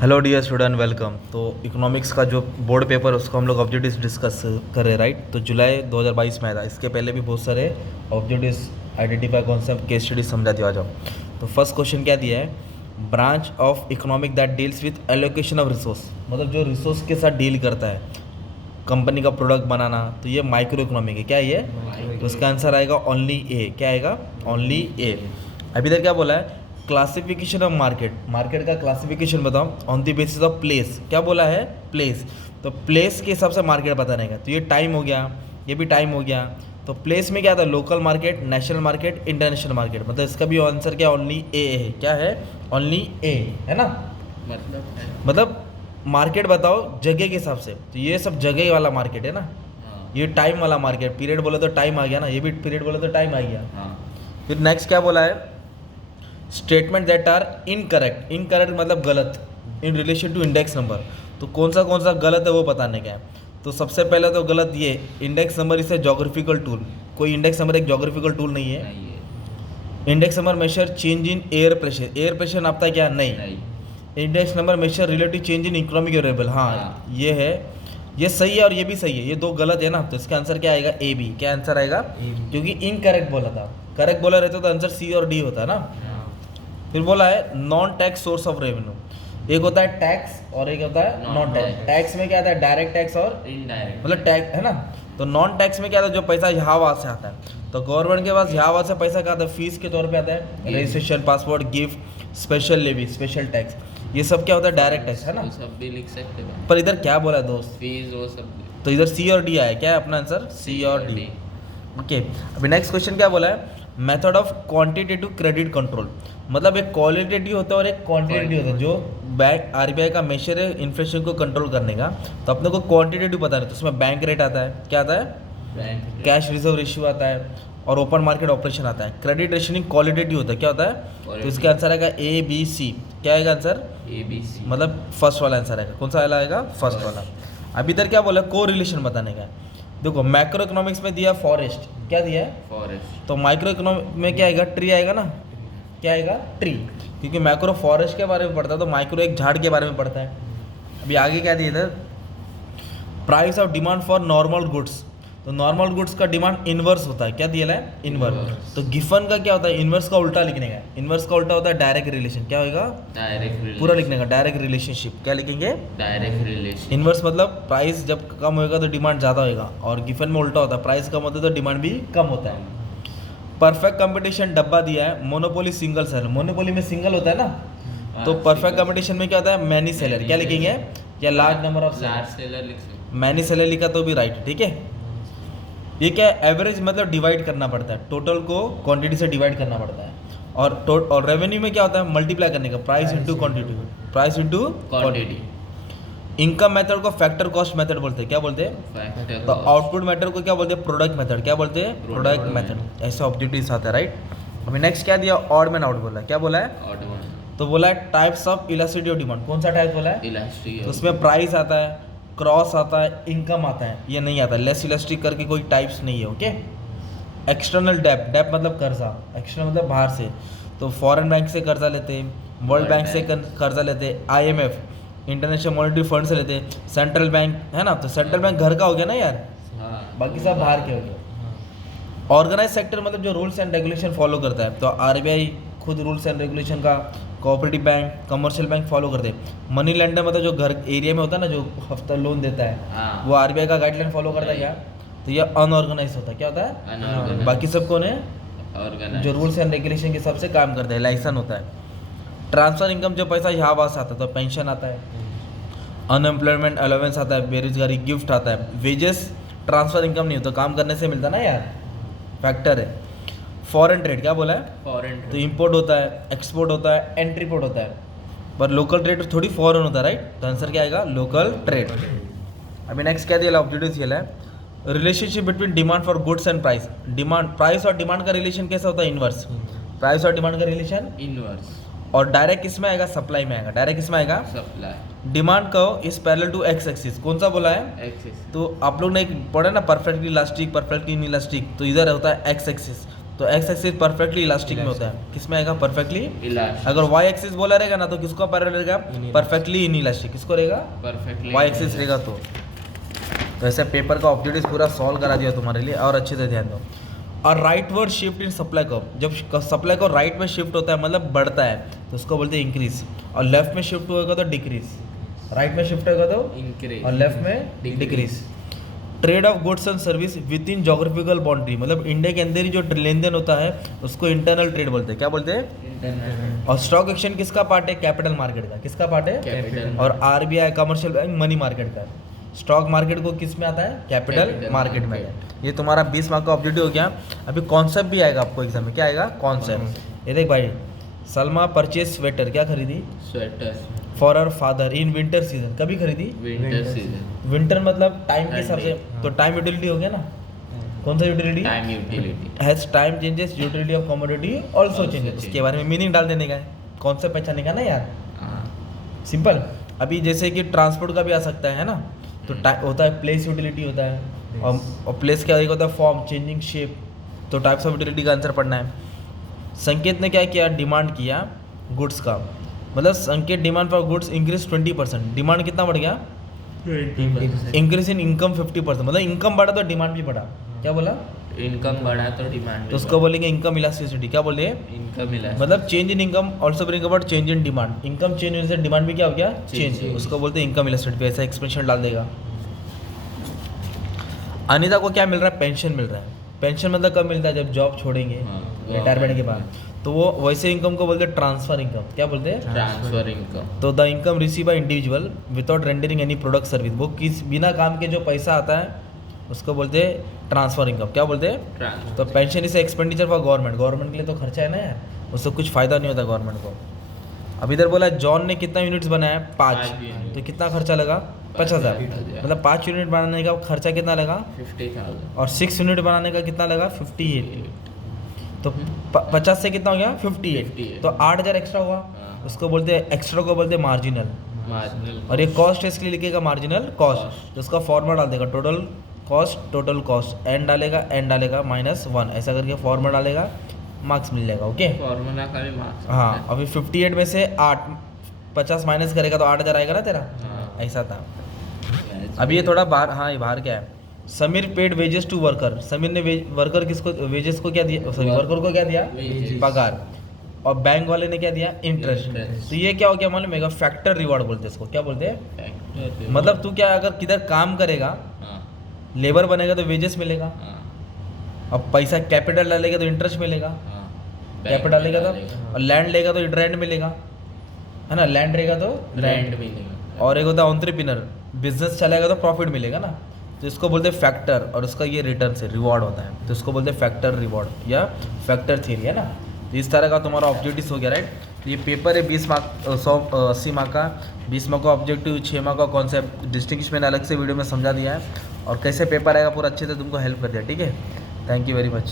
Hello dear student, welcome. तो economics का जो बोर्ड पेपर है उसको हम लोग ऑब्जेक्टिव्स डिस्कस कर रहे हैं, राइट। तो जुलाई 2022 में आया था, इसके पहले भी बहुत सारे objectives identify concept case study समझा दिया। आ जाओ। तो फर्स्ट क्वेश्चन क्या दिया है, branch of economic that deals with allocation of resource, मतलब जो रिसोर्स के साथ डील करता है, कंपनी का प्रोडक्ट बनाना, तो ये माइक्रो इकोनॉमिक है। क्या है ये? तो इसका आंसर आएगा ओनली ए। क्या आएगा? ओनली ए। अभी इधर क्या बोला है, क्लासिफिकेशन ऑफ मार्केट, मार्केट का क्लासिफिकेशन बताओ on the basis of place. क्या बोला है? प्लेस। तो प्लेस के हिसाब से मार्केट बताने का, तो ये टाइम हो गया, ये भी टाइम हो गया। तो प्लेस में क्या था? Local market, national market, international market, मतलब इसका भी आंसर क्या? ओनली ए है। क्या है? ओनली ए है ना। मतलब मार्केट बताओ जगह के हिसाब से, तो ये सब जगह वाला मार्केट है ना। ये टाइम वाला मार्केट, पीरियड बोले तो टाइम आ गया ना, ये भी पीरियड बोले तो टाइम आ गया। फिर नेक्स्ट क्या बोला है, statement that are incorrect, incorrect मतलब गलत, in relation to index number. तो कौन सा गलत है वो बताने का है। तो सबसे पहले तो गलत ये, इंडेक्स नंबर इसे जोग्राफिकल टूल, कोई इंडेक्स नंबर एक जोग्राफिकल टूल नहीं है। Index number measure change in air pressure, air pressure नापता है क्या? नहीं। Index number measure relative change in economic variable, हाँ ये है, ये सही है और ये भी सही है, ये दो गलत है ना। तो इसका आंसर क्या आएगा? A B. क्या आंसर आएगा? क्योंकि इनकरेक्ट बोला था, करेक्ट बोला रहता तो आंसर सी और डी होता है ना। फिर बोला है non tax source of revenue, एक होता है टैक्स और एक होता है नॉन टैक्स। टैक्स में क्या आता है? डायरेक्ट टैक्स और इनडायरेक्ट, मतलब टैक्स है ना। तो नॉन टैक्स में क्या आता है? जो पैसा यहाँ वहाँ से आता है। तो गवर्नमेंट के पास यहाँ वहाँ से पैसा क्या आता है? फीस के तौर पे आता है, registration, passport, gift, special levy, special tax, ये सब क्या होता है? डायरेक्ट टैक्स है ना। सब भी लिख सकते हैं, पर इधर क्या बोला दोस्त? फीस वो सब। तो इधर सी और डी आया। क्या है अपना आंसर? सी और डी। ओके, अभी नेक्स्ट क्वेश्चन क्या बोला है, method of quantitative credit control, मतलब एक क्वालिटेटिव होता है और एक क्वांटिटेटिव होता है। जो बैंक आरबीआई का मेजर है इन्फ्लेशन को कंट्रोल करने का, तो अपने को क्वांटिटेटिव बताना है। तो उसमें बैंक रेट आता है, क्या आता है? कैश रिजर्व रेशियो आता है, और ओपन मार्केट ऑपरेशन आता है। क्रेडिट रेशनिंग क्वालिटेटिव होता है, क्या होता है? तो इसका आंसर आएगा ए बी सी। क्या आएगा आंसर? ए बी सी, मतलब फर्स्ट वाला आंसर आएगा। कौन सा वाला आएगा? फर्स्ट वाला। अभी इधर क्या बोला? को रिलेशन बताने का है। देखो मैक्रो इकोनॉमिक्स में दिया फॉरेस्ट, क्या दिया है? फॉरेस्ट। तो माइक्रो इकोनॉमिक में क्या आएगा? ट्री आएगा ना। क्या आएगा? ट्री, क्योंकि मैक्रो फॉरेस्ट के बारे में पढ़ता है, तो माइक्रो एक झाड़ के बारे में पढ़ता है। अभी आगे क्या दिया था, price of demand for normal goods, तो नॉर्मल गुड्स का डिमांड इनवर्स होता है। क्या दिया है? इनवर्स। तो गिफन का क्या होता है? इनवर्स का उल्टा लिखने का। इनवर्स का उल्टा होता है डायरेक्ट रिलेशन। क्या होगा? डायरेक्ट पूरा लिखने का, डायरेक्ट रिलेशनशिप। क्या लिखेंगे? Direct relation. इनवर्स मतलब प्राइस जब कम होएगा तो डिमांड ज़्यादा होएगा, और गिफन में उल्टा होता है, प्राइस कम होता है तो डिमांड भी कम होता है। परफेक्ट कंपटीशन डब्बा दिया है, मोनोपोली सिंगल सेलर, मोनोपोली में सिंगल होता है ना। तो परफेक्ट कंपटीशन में क्या होता है? Many seller. क्या लिखेंगे? या large number of large seller लिख सकते। मैनी सेलर लिखा तो भी राइट है, ठीक है। ये क्या है? एवरेज मतलब डिवाइड करना पड़ता है, टोटल को क्वांटिटी से डिवाइड करना पड़ता है। और रेवेन्यू में क्या होता है? मल्टीप्लाई करने का, price into quantity, price into quantity. Income method को फैक्टर कॉस्ट मेथड बोलते हैं। क्या बोलते हैं? फैक्टर। तो आउटपुट मेथड को क्या बोलते हैं? Product method. क्या बोलते हैं? Product method. ऐसे ऑब्जेक्टिव्स आते हैं, राइट। अभी नेक्स्ट क्या दिया? ऑड मैन आउट बोला है। क्या बोला है? Odd one. तो बोला है types of elasticity of demand. कौन सा टाइप बोला है? इलास्टिक। तो उसमें प्राइस आता है, क्रॉस आता है, इनकम आता है, ये नहीं आता। लेस इलास्टिक करके कोई टाइप्स नहीं है, ओके। एक्सटर्नल डेप, डेप मतलब कर्जा, एक्सटर्नल मतलब बाहर से, तो फॉरेन बैंक से कर्जा लेते हैं, वर्ल्ड बैंक से कर्जा लेते हैं, आईएमएफ, इंटरनेशनल मॉनेटरी फंड से लेते हैं, सेंट्रल बैंक है ना। तो सेंट्रल बैंक घर का हो गया ना यार, बाकी सब बाहर के हो गए। ऑर्गेनाइज सेक्टर मतलब जो रूल्स एंड रेगुलेशन फॉलो करता है, तो आरबीआई खुद रूल्स एंड रेगुलेशन का, cooperative bank, commercial bank follow करते हैं। मनी लेंडर मतलब जो घर एरिया में होता है ना, जो हफ्ता लोन देता है, वो आरबीआई का गाइडलाइन फॉलो करता है क्या? तो ये अनऑर्गेनाइज होता है। क्या होता है? Unorganized। बाकी सब कौन है? ऑर्गेनाइज। जो रूल्स एंड रेगुलेशन के हिसाब से काम करते हैं, लाइसेंस होता है। ट्रांसफर इनकम जो पैसा यहाँ वहाँ से आता है, तो पेंशन आता है, अनएम्प्लॉयमेंट अलाउंस आता है, बेरोजगारी गिफ्ट आता है। वेजेस ट्रांसफर इनकम नहीं हो तो काम करने से मिलता ना यार, फैक्टर है। फॉरेन ट्रेड क्या बोला है? फॉरेन। तो इंपोर्ट होता है, एक्सपोर्ट होता है, एंट्रीपोर्ट होता है, पर लोकल ट्रेड थोड़ी फॉरेन होता है, राइट। तो आंसर क्या आएगा? Local trade. अभी नेक्स्ट क्या दिया? ऑब्जेक्टिव्स ये है, relationship between demand for goods and price. Demand, price और डिमांड का रिलेशन कैसा होता है? इनवर्स। प्राइस और डिमांड का रिलेशन इनवर्स। और डायरेक्ट किसमें आएगा? सप्लाई में आएगा। डायरेक्ट किसमें आएगा? Supply. Demand curve is parallel to X axis. कौन सा बोला है? एक्सिस। तो आप लोग ने एक पढ़ा ना, परफेक्टली इलास्टिक, परफेक्टली इनइलास्टिक, तो इधर होता है एक्स एक्सिस। तो एक्स एक्सिस परफेक्टली इलास्टिक में होता है, किस में आएगा परफेक्टली। इलास्टिक अगर वाई एक्सिस बोला रहेगा ना तो किसको पैरेलल रहेगा, परफेक्टली इन इलास्टिक, किसको रहेगा परफेक्टली वाई एक्सिस रहेगा। तो ऐसे पेपर का ऑब्जेक्टिव पूरा सॉल्व करा दिया तुम्हारे लिए, और अच्छे से ध्यान दो। और rightward shift in supply curve, जब सप्लाई कर्व राइट में शिफ्ट होता है मतलब बढ़ता है तो उसको बोलते हैं इंक्रीज, और लेफ्ट में शिफ्ट होगा तो डिक्रीज। राइट में शिफ्ट होगा तो इंक्रीज और लेफ्ट में decrease. Trade off goods and service with in geographical boundary, मतलब इंडिया के अंदर ही जो लेन देन होता है उसको इंटरनल ट्रेड बोलते हैं, क्या बोलते हैं। इंटरनेट और स्टॉक एक्सचेंज किसका पार्ट है, कैपिटल मार्केट का, किसका पार्ट है। कैपिटल और RBI commercial bank money market का। स्टॉक मार्केट को किस में आता है, कैपिटल Capital मार्केट में market। आता है। ये तुम्हारा 20 मार्क का ऑब्जेक्टिव हो गया। अभी कॉन्सेप्ट भी आएगा आपको एग्जाम में, क्या आएगा कॉन्सेप्ट। ये देख भाई, सलमा परचेज स्वेटर, क्या खरीदी sweater for her father in winter season, कभी खरीदी। विंटर सीजन विंटर मतलब टाइम के हिसाब से, Time तो टाइम यूटिलिटी हो गया ना। कौन सा utility, time utility has time changes utility of commodity also Also changes, changes। उसके बारे में मीनिंग डाल देने का है, कॉन्सेप्ट पहचानने का ना यार, सिंपल। अभी जैसे कि ट्रांसपोर्ट का भी आ सकता है ना, तो होता है प्लेस यूटिलिटी होता है, और प्लेस क्या होता है फॉर्म चेंजिंग शेप, तो टाइप्स ऑफ यूटिलिटी का आंसर पढ़ना है। संकेत ने क्या किया, डिमांड किया गुड्स का, मतलब संकेत demand for goods increase 20%, demand कितना बढ़ गया, इंक्रीज इन इनकम 50%, मतलब इनकम बढ़ा तो डिमांड भी बढ़ा, क्या बोला, इनकम बढ़ा तो डिमांड तो उसको बोलेंगे इनकम इलास्टिसिटी, क्या बोले, इनकम मिला मतलब change in income also bring about change in demand, income change होने से डिमांड भी क्या हो गया, चेंज, Change। उसको बोलते हैं इनकम इलास्टिसिटी, ऐसा एक्सप्रेशन डाल देगा। अनिता को क्या मिल रहा है, पेंशन मिल रहा है। पेंशन मतलब कब मिलता है, जब जॉब छोड़ेंगे रिटायरमेंट के बाद, तो वो वैसे इनकम को बोलते हैं ट्रांसफर इनकम, क्या बोलते हैं। ट्रांसफर इनकम तो the income receive by individual without rendering any product service, वो किस बिना काम के जो पैसा आता है उसको बोलते हैं ट्रांसफर इनकम, क्या बोलते हैं। ट्रांसफर तो पेंशन इसे एक्सपेंडिचर फॉर गवर्नमेंट, गवर्नमेंट के लिए तो खर्चा है ना यार, उससे कुछ फ़ायदा नहीं होता गवर्नमेंट को। अब इधर बोला जॉन ने कितना यूनिट्स बनाया, 5, 5 units। तो कितना खर्चा लगा, 50,000, 50,000। मतलब 5 यूनिट बनाने का खर्चा कितना लगा, 50,000 और 6 यूनिट बनाने का कितना लगा 58, तो 50 से कितना हो गया 58, 58। तो 8,000 एक्स्ट्रा हुआ, हाँ। उसको बोलते हैं एक्स्ट्रा को बोलते हैं मार्जिनल। मार्जिनल और ये कॉस्ट इसके लिए लिखेगा मार्जिनल कॉस्ट, तो उसका फॉर्मूला डाल देगा टोटल कॉस्ट, एन डालेगा -1, ऐसा करके फॉर्मूला डालेगा, मार्क्स मिल जाएगा। ओके फॉर्मूला का भी मार्क्स हाँ, अभी 58 में से 50 माइनस करेगा तो 8,000 आएगा ना तेरा, हाँ। ऐसा था। अभी ये थोड़ा बाहर, हाँ ये बाहर क्या है, Sameer paid wages to worker, Sameer ने वर्कर किसको वेजेस को क्या दिया, सॉरी वर्कर को क्या दिया, Wages। पगार, और बैंक वाले ने क्या दिया, इंटरेस्ट। Interest। तो ये क्या हो गया मालूम है, फैक्टर रिवॉर्ड बोलते हैं इसको, क्या बोलते हैं, Factor मतलब तू क्या अगर किधर काम करेगा, हाँ लेबर बनेगा तो वेजेस मिलेगा, हाँ अब पैसा कैपिटल डालेगा तो इंटरेस्ट मिलेगा, हाँ कैपिटल डालेगा तो, और लैंड लेगा तो रेंट मिलेगा, है ना, लैंड रहेगा तो रेंट मिलेगा। और एक होता है एंटरप्रेन्योर, बिजनेस चलेगा तो प्रॉफिट मिलेगा ना, तो इसको बोलते हैं फैक्टर, और उसका ये रिटर्न से रिवॉर्ड होता है, तो इसको बोलते हैं फैक्टर रिवॉर्ड या फैक्टर थ्योरी, है ना। तो इस तरह का तुम्हारा ऑब्जेक्टिव हो गया, राइट। तो ये पेपर है 20 मार्क 80 मार्क का, 20 मार्क का ऑब्जेक्टिव, 6 मार्क का कॉन्सेप्ट, डिस्टिंग्विश मैंने अलग से वीडियो में समझा दिया है, और कैसे पेपर आएगा पूरा अच्छे से तुमको हेल्प कर दिया, ठीक है। Thank you very much.